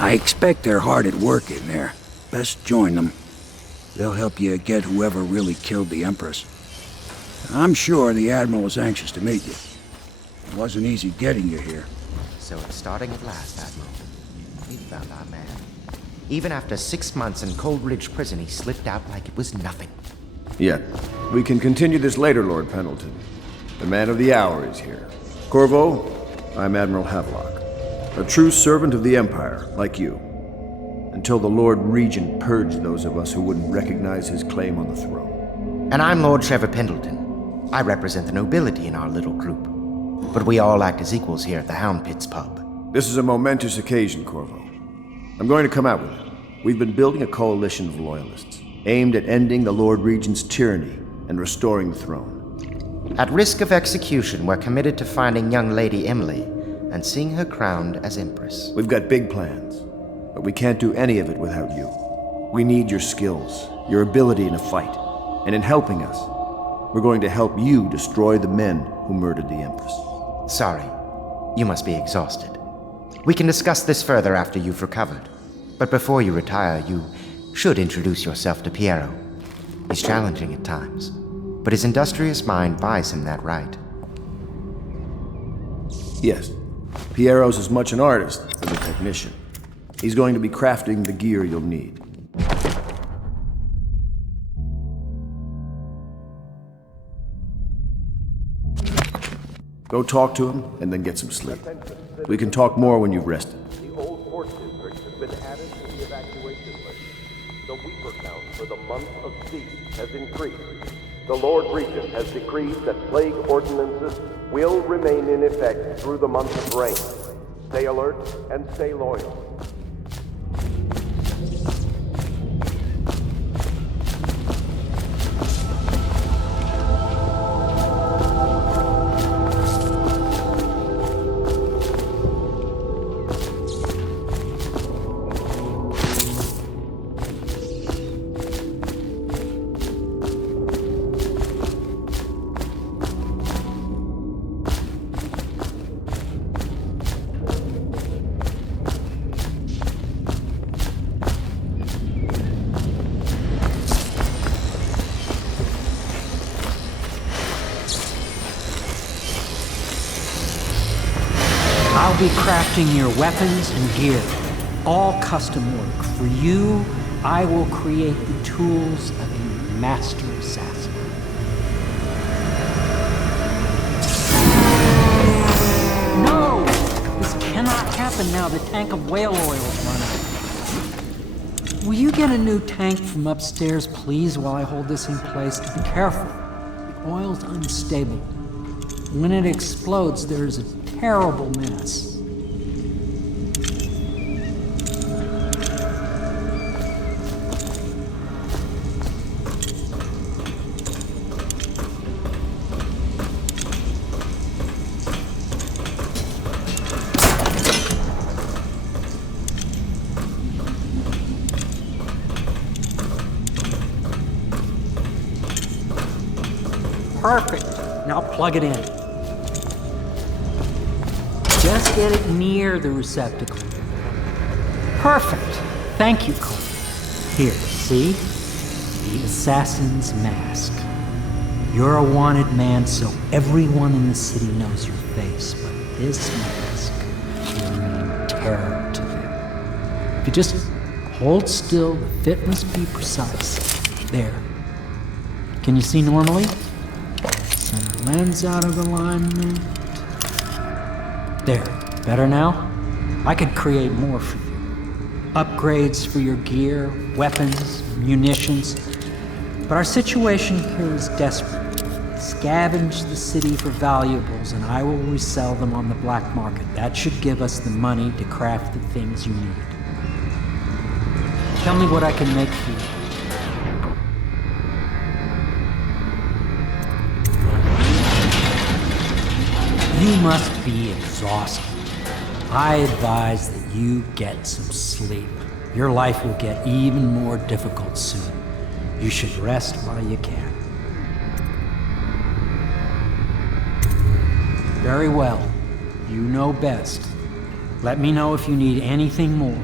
I expect they're hard at work in there. Best join them. They'll help you get whoever really killed the Empress. I'm sure the Admiral is anxious to meet you. It wasn't easy getting you here. So it's starting at last, Admiral. We found our man. Even after 6 months in Coldridge Prison, he slipped out like it was nothing. Yet, we can continue this later, Lord Pendleton. The man of the hour is here. Corvo, I'm Admiral Havelock. A true servant of the Empire, like you. Until the Lord Regent purged those of us who wouldn't recognize his claim on the throne. And I'm Lord Trevor Pendleton. I represent the nobility in our little group. But we all act as equals here at the Hound Pits pub. This is a momentous occasion, Corvo. I'm going to come out with it. We've been building a coalition of loyalists, aimed at ending the Lord Regent's tyranny and restoring the throne. At risk of execution, we're committed to finding young Lady Emily and seeing her crowned as Empress. We've got big plans, but we can't do any of it without you. We need your skills, your ability in a fight, and in helping us, we're going to help you destroy the men who murdered the Empress. Sorry, you must be exhausted. We can discuss this further after you've recovered. But before you retire, you should introduce yourself to Piero. He's challenging at times, but his industrious mind buys him that right. Yes, Piero's as much an artist as a technician. He's going to be crafting the gear you'll need. Go talk to him, and then get some sleep. We can talk more when you've rested. The old port district has been added to the evacuation list. The weeper count for the month of siege has increased. The Lord Regent has decreed that plague ordinances will remain in effect through the month of rain. Stay alert and stay loyal. I'll be crafting your weapons and gear, all custom work. For you, I will create the tools of a master assassin. No! This cannot happen now. The tank of whale oil is running. Will you get a new tank from upstairs, please, while I hold this in place? Be careful. The oil's unstable. When it explodes, there's a terrible mess. Perfect. Now plug it in. Just get it near the receptacle. Perfect. Thank you, Cole. Here, see? The assassin's mask. You're a wanted man, so everyone in the city knows your face, but this mask will mean terror to them. If you just hold still, the fit must be precise. There. Can you see normally? Center lens out of alignment. There, better now? I could create more for you. Upgrades for your gear, weapons, munitions. But our situation here is desperate. Scavenge the city for valuables and I will resell them on the black market. That should give us the money to craft the things you need. Tell me what I can make for you. You must be exhausted. I advise that you get some sleep. Your life will get even more difficult soon. You should rest while you can. Very well. You know best. Let me know if you need anything more.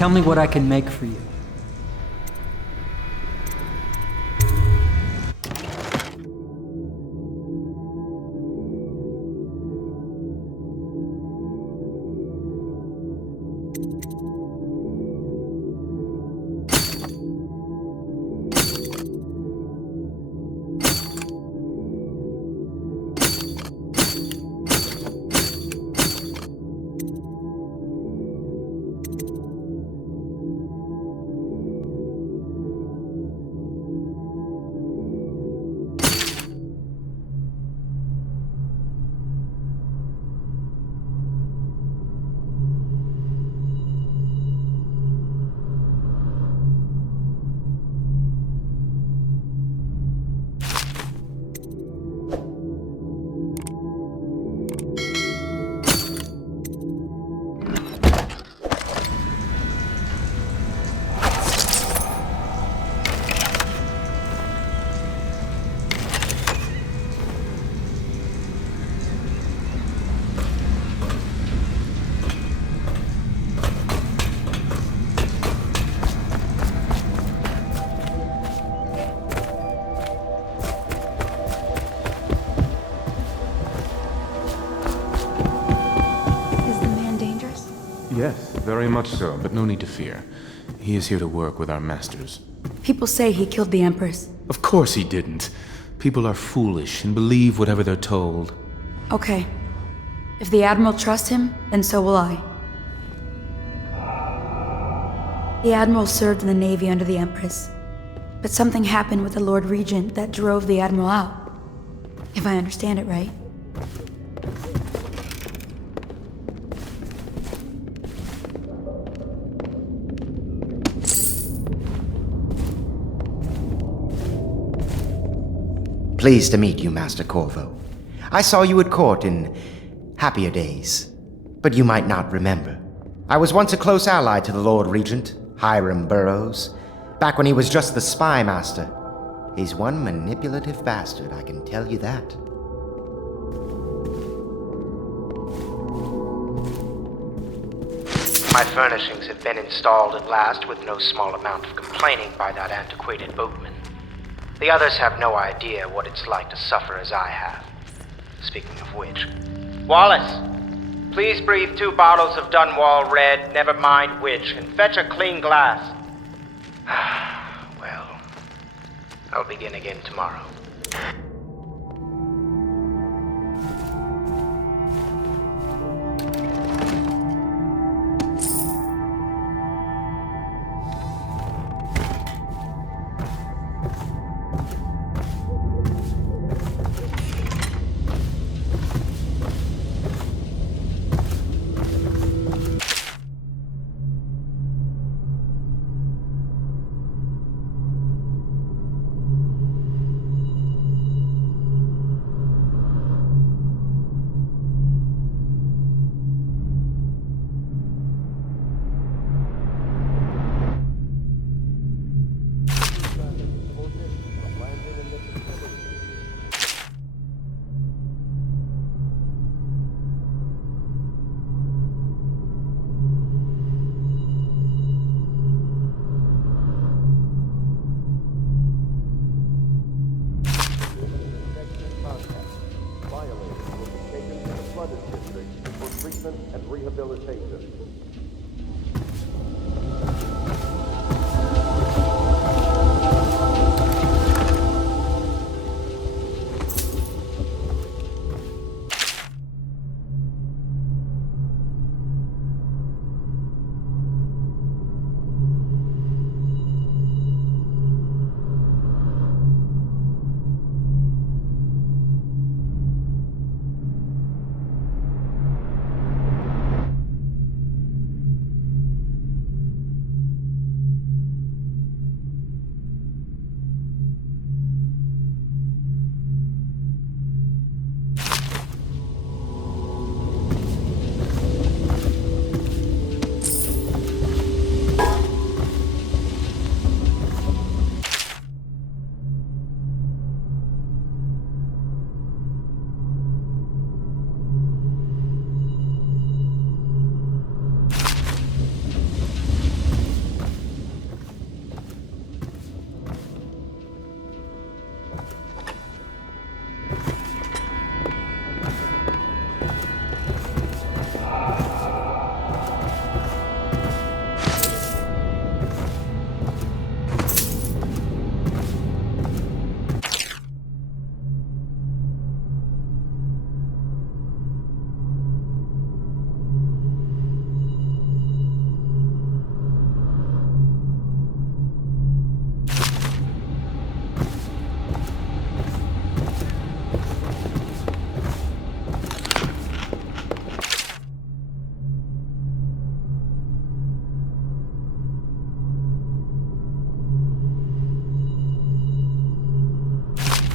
Tell me what I can make for you. Yes, very much so, but no need to fear. He is here to work with our masters. People say he killed the Empress. Of course he didn't. People are foolish and believe whatever they're told. Okay. If the Admiral trusts him, then so will I. The Admiral served in the Navy under the Empress. But something happened with the Lord Regent that drove the Admiral out. If I understand it right. Pleased to meet you, Master Corvo. I saw you at court in happier days, but you might not remember. I was once a close ally to the Lord Regent, Hiram Burroughs, back when he was just the spy master. He's one manipulative bastard, I can tell you that. My furnishings have been installed at last with no small amount of complaining by that antiquated boatman. The others have no idea what it's like to suffer as I have. Speaking of which... Wallace! Please breathe 2 bottles of Dunwall Red, never mind which, and fetch a clean glass. Well, I'll begin again tomorrow. And rehabilitation.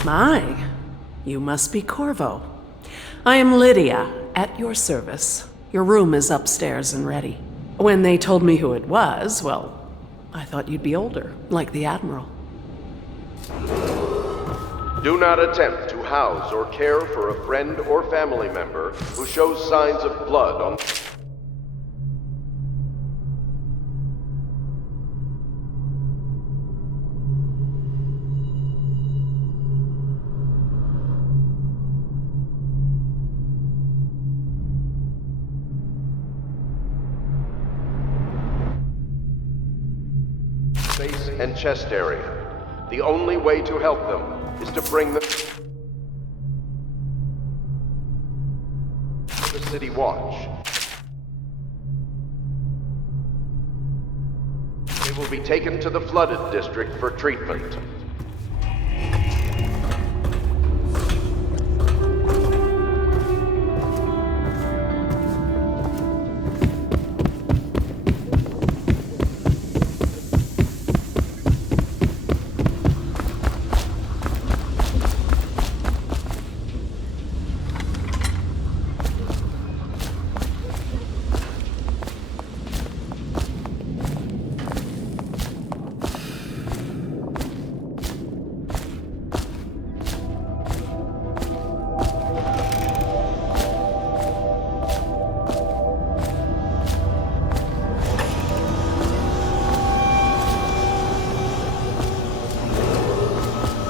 My, you must be Corvo. I am Lydia, at your service. Your room is upstairs and ready. When they told me who it was, well, I thought you'd be older, like the Admiral. Do not attempt to house or care for a friend or family member who shows signs of blood on... face and chest area. The only way to help them is to bring them to the City Watch. They will be taken to the flooded district for treatment.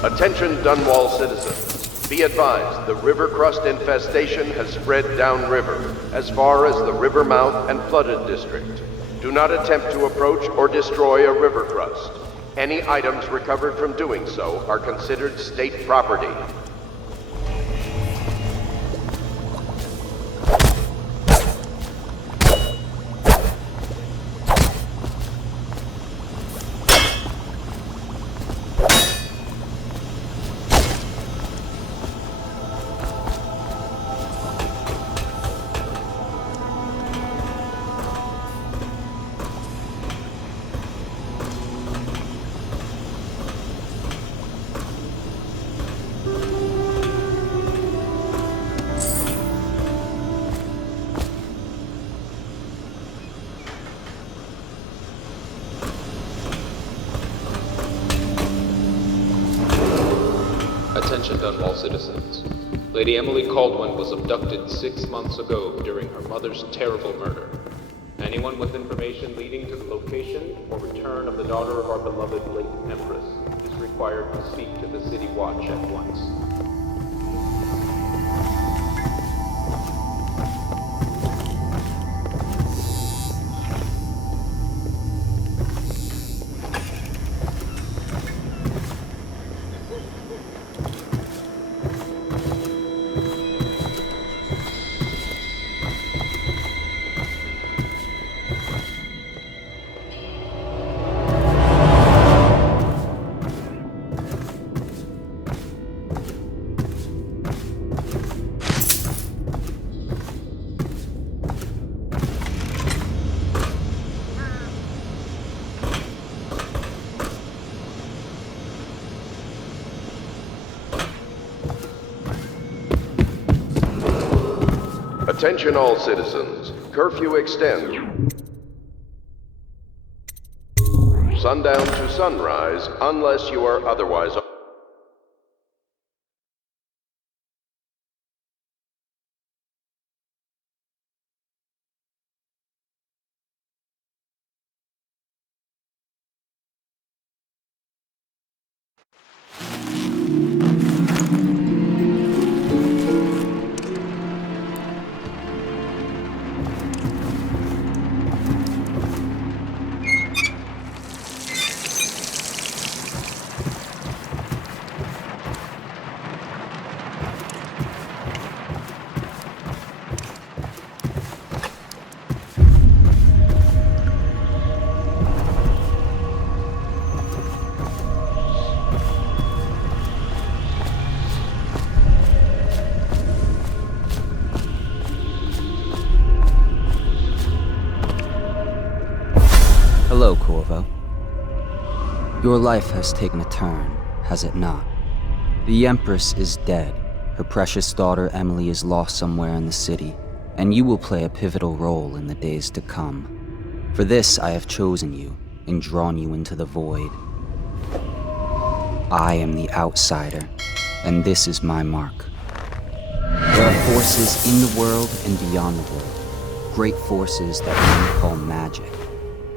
Attention Dunwall citizens. Be advised, the river crust infestation has spread downriver, as far as the river mouth and flooded district. Do not attempt to approach or destroy a river crust. Any items recovered from doing so are considered state property. Attention Dunwall citizens. Lady Emily Caldwin was abducted 6 months ago during her mother's terrible murder. Anyone with information leading to the location or return of the daughter of our beloved late Empress is required to speak to the City Watch at once. Attention all citizens. Curfew extends. Sundown to sunrise, unless you are otherwise... Hello, Corvo. Your life has taken a turn, has it not? The Empress is dead. Her precious daughter Emily is lost somewhere in the city, and you will play a pivotal role in the days to come. For this I have chosen you and drawn you into the void. I am the outsider, and this is my mark. There are forces in the world and beyond the world, great forces that men call magic.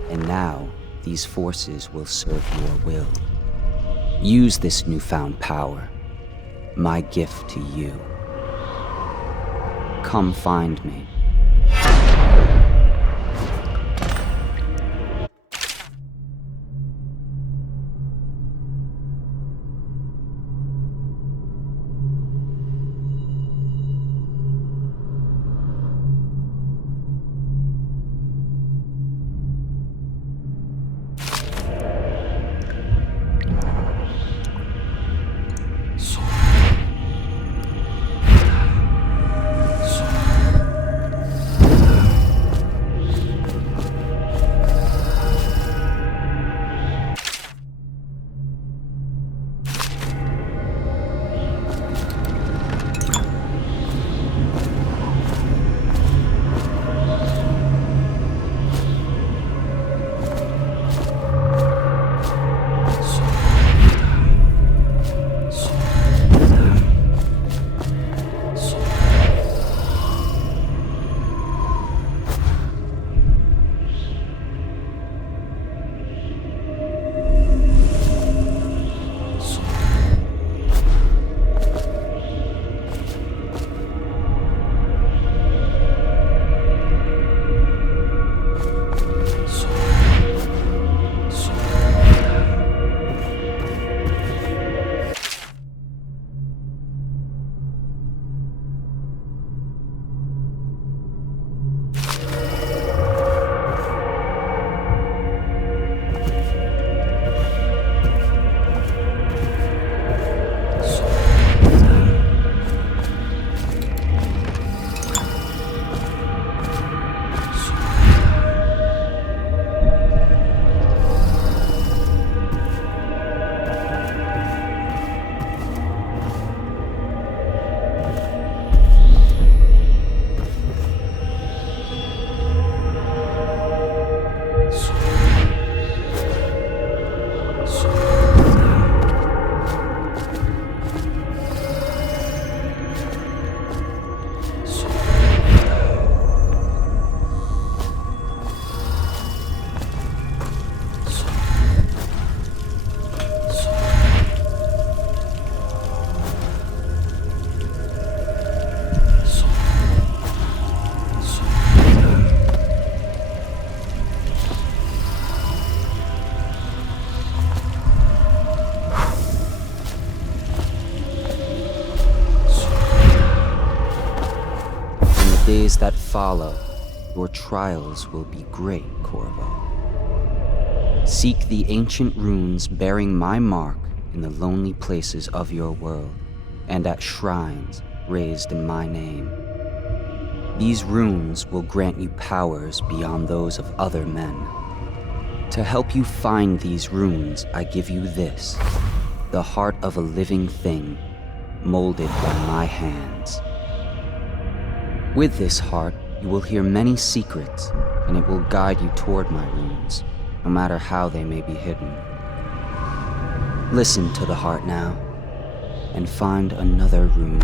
And now, these forces will serve your will. Use this newfound power, my gift to you. Come find me. Days that follow, your trials will be great, Corvo. Seek the ancient runes bearing my mark in the lonely places of your world, and at shrines raised in my name. These runes will grant you powers beyond those of other men. To help you find these runes, I give you this, the heart of a living thing, molded by my hands. With this heart, you will hear many secrets, and it will guide you toward my runes, no matter how they may be hidden. Listen to the heart now, and find another rune.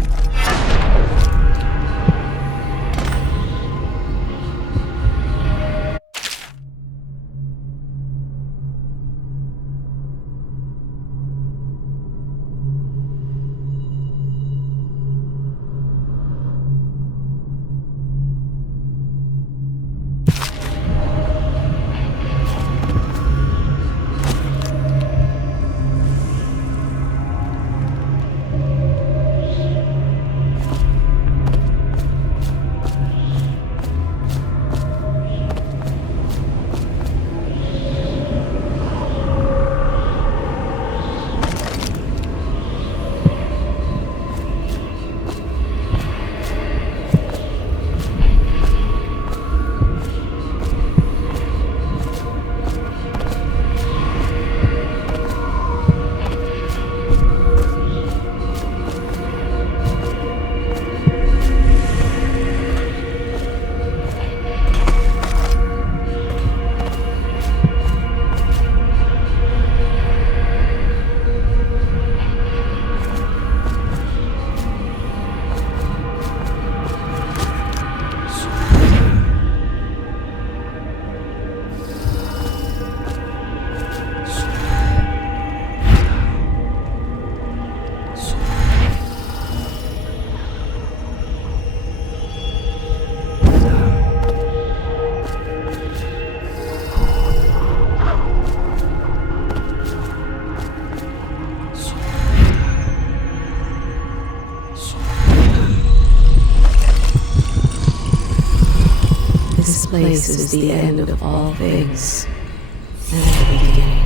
This is the end of all things, and the beginning.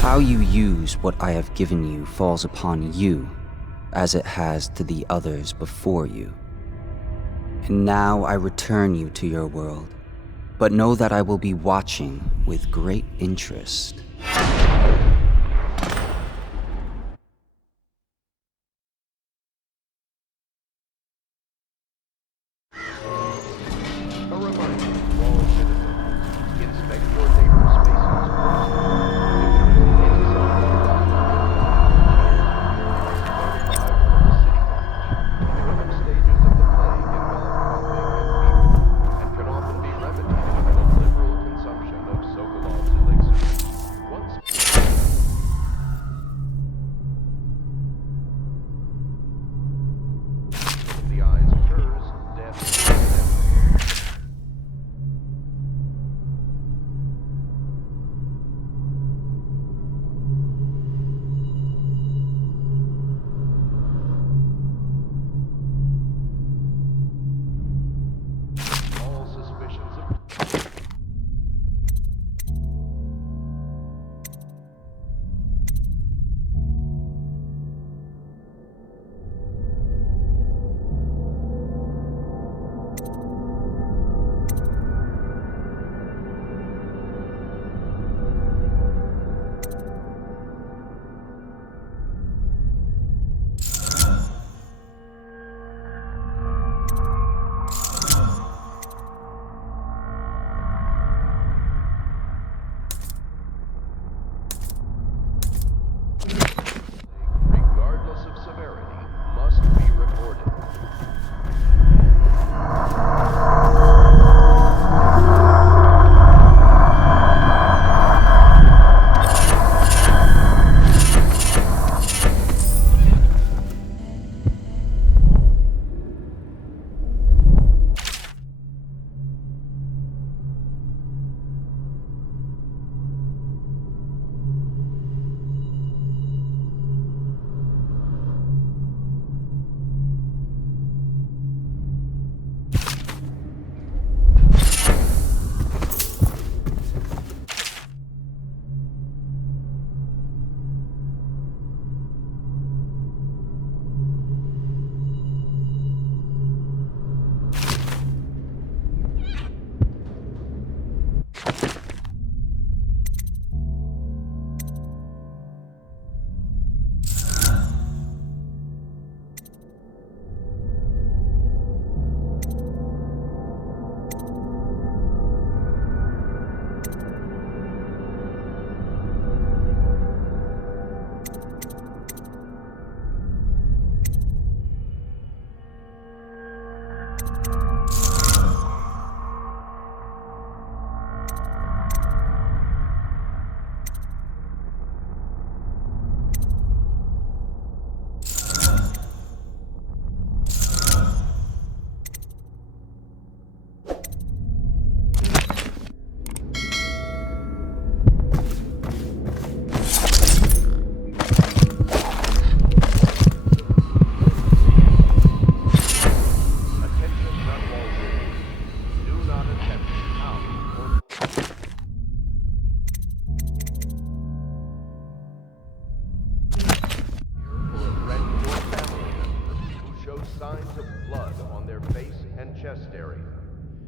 How you use what I have given you falls upon you, as it has to the others before you. And now I return you to your world, but know that I will be watching with great interest. A reminder to all citizens, inspect your neighbor's spaces first. chest area.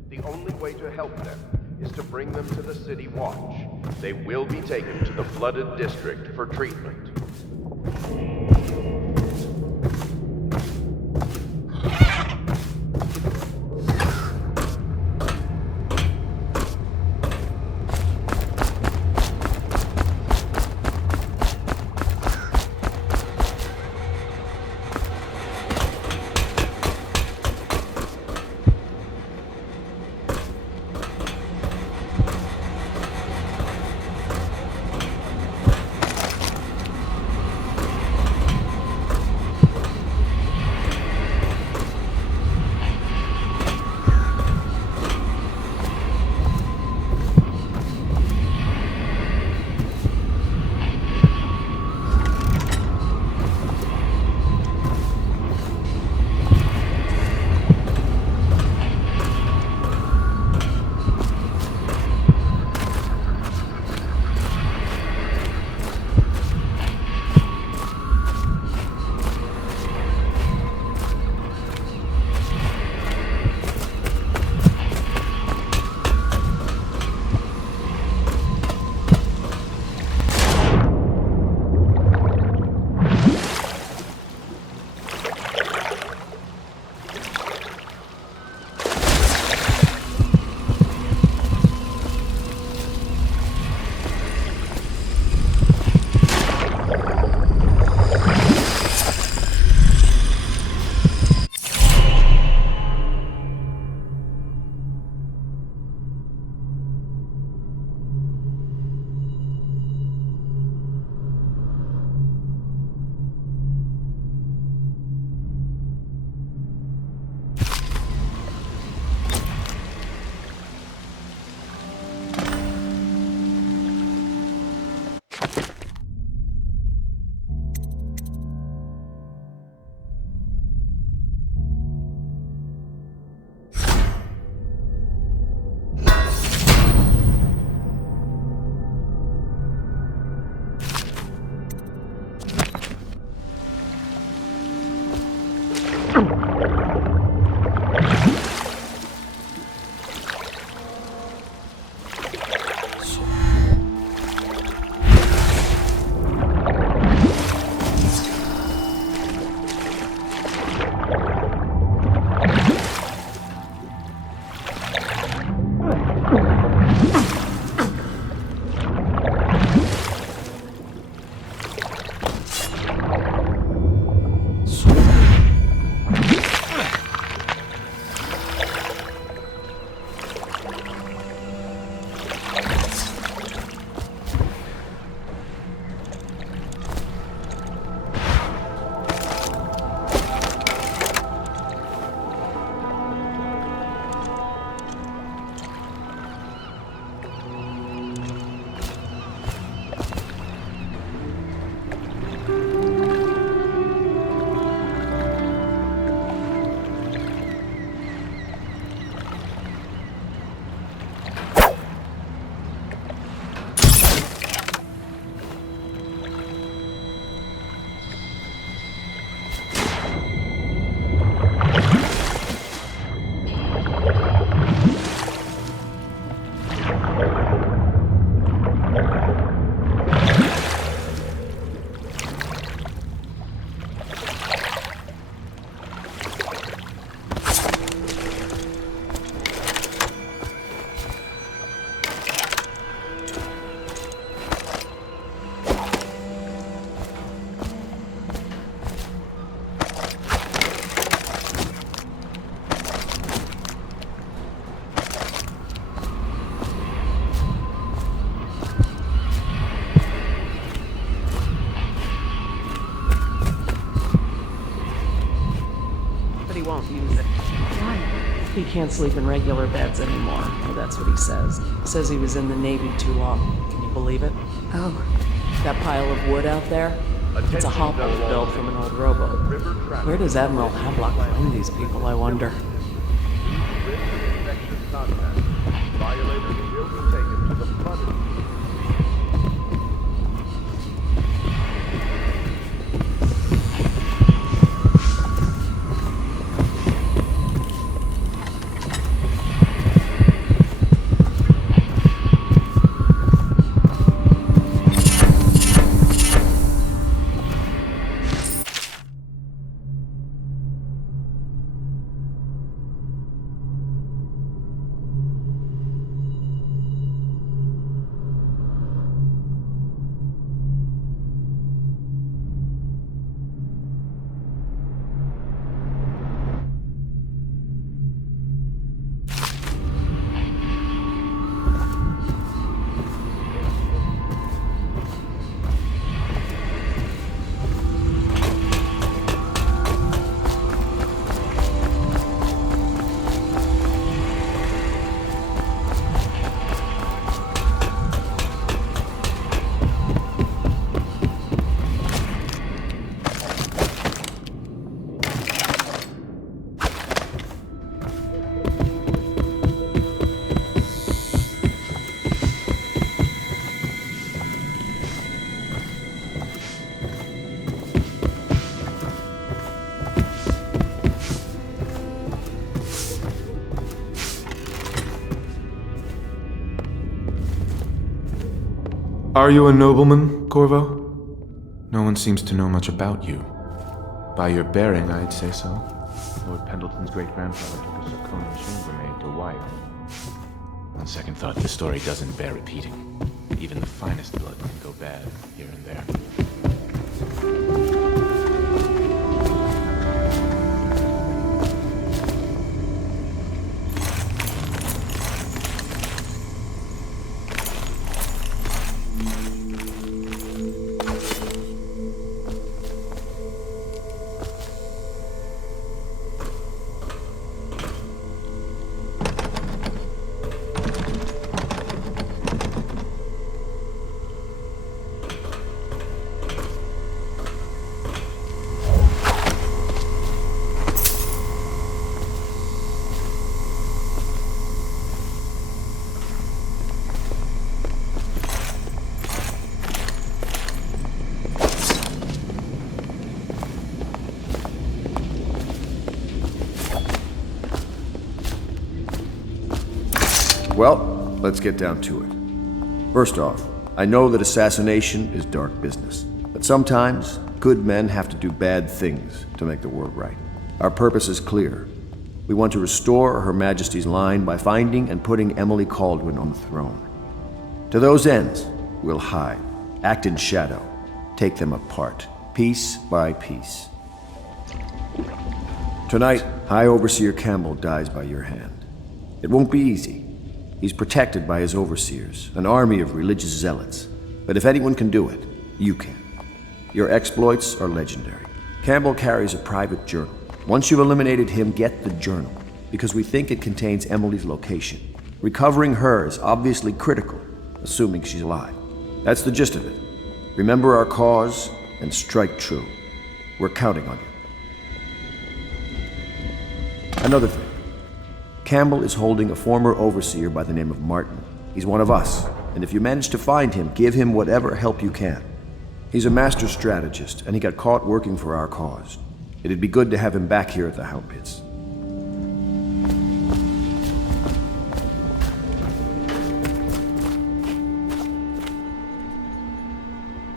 The only way to help them is to bring them to the City Watch. They will be taken to the Flooded District for treatment. He can't sleep in regular beds anymore. Well, that's what he says. Says he was in the Navy too long. Can you believe it? Oh. That pile of wood out there? It's a hovel built from an old rowboat. Where does Admiral Havelock find these people, I wonder? Violators will be taken to the front. Are you a nobleman, Corvo? No one seems to know much about you. By your bearing, I'd say so. Lord Pendleton's great-grandfather took a Sarconian chambermaid to wife. On second thought, the story doesn't bear repeating. Even the finest blood can go bad here and there. Well, let's get down to it. First off, I know that assassination is dark business, but sometimes good men have to do bad things to make the world right. Our purpose is clear. We want to restore Her Majesty's line by finding and putting Emily Kaldwin on the throne. To those ends, we'll hide, act in shadow, take them apart, piece by piece. Tonight, High Overseer Campbell dies by your hand. It won't be easy. He's protected by his overseers, an army of religious zealots. But if anyone can do it, you can. Your exploits are legendary. Campbell carries a private journal. Once you've eliminated him, get the journal, because we think it contains Emily's location. Recovering her is obviously critical, assuming she's alive. That's the gist of it. Remember our cause and strike true. We're counting on you. Another thing. Campbell is holding a former overseer by the name of Martin. He's one of us, and if you manage to find him, give him whatever help you can. He's a master strategist, and he got caught working for our cause. It'd be good to have him back here at the Hound Pits.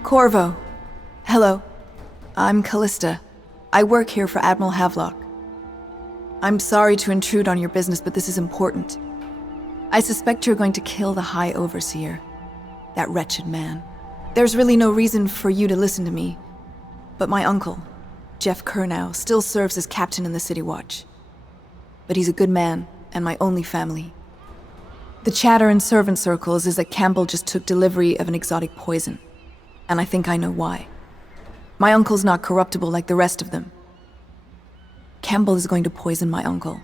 Corvo. Hello. I'm Callista. I work here for Admiral Havelock. I'm sorry to intrude on your business, but this is important. I suspect you're going to kill the High Overseer. That wretched man. There's really no reason for you to listen to me. But my uncle, Jeff Kernow, still serves as captain in the City Watch. But he's a good man, and my only family. The chatter in servant circles is that Campbell just took delivery of an exotic poison. And I think I know why. My uncle's not corruptible like the rest of them. Campbell is going to poison my uncle.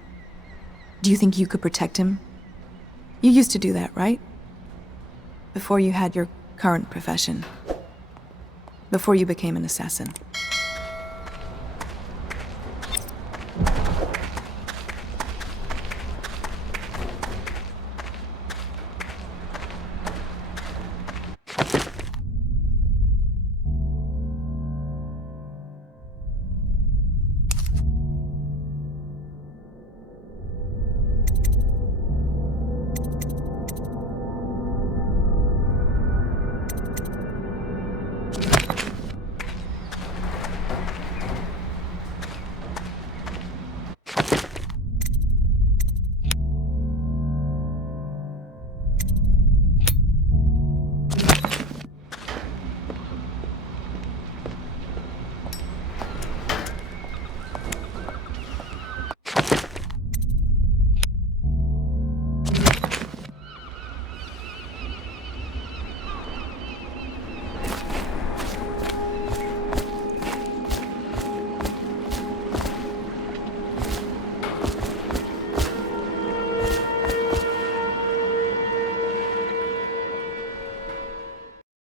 Do you think you could protect him? You used to do that, right? Before you had your current profession. Before you became an assassin.